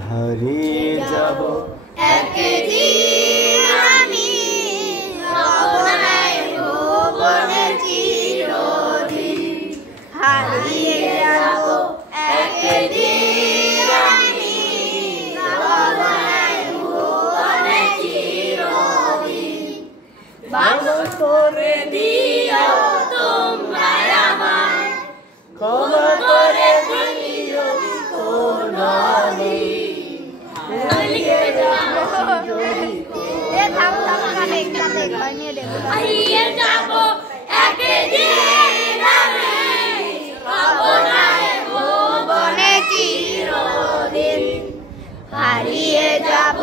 হারিয়ে যাব একদিন আমি ভাবনায় ভুবনে চিরদিন। হারিয়ে যাব একদিন আমি ভাবনায় ভুবনে চিরদিন। মাফ করে দিও তোমরা আমায়, ক্ষমা করে দিও কোনদিন। হারিয়ে যাব একদিন আমি ভাবনায় ভুবনে চিরদিন। হারিয়ে যাব।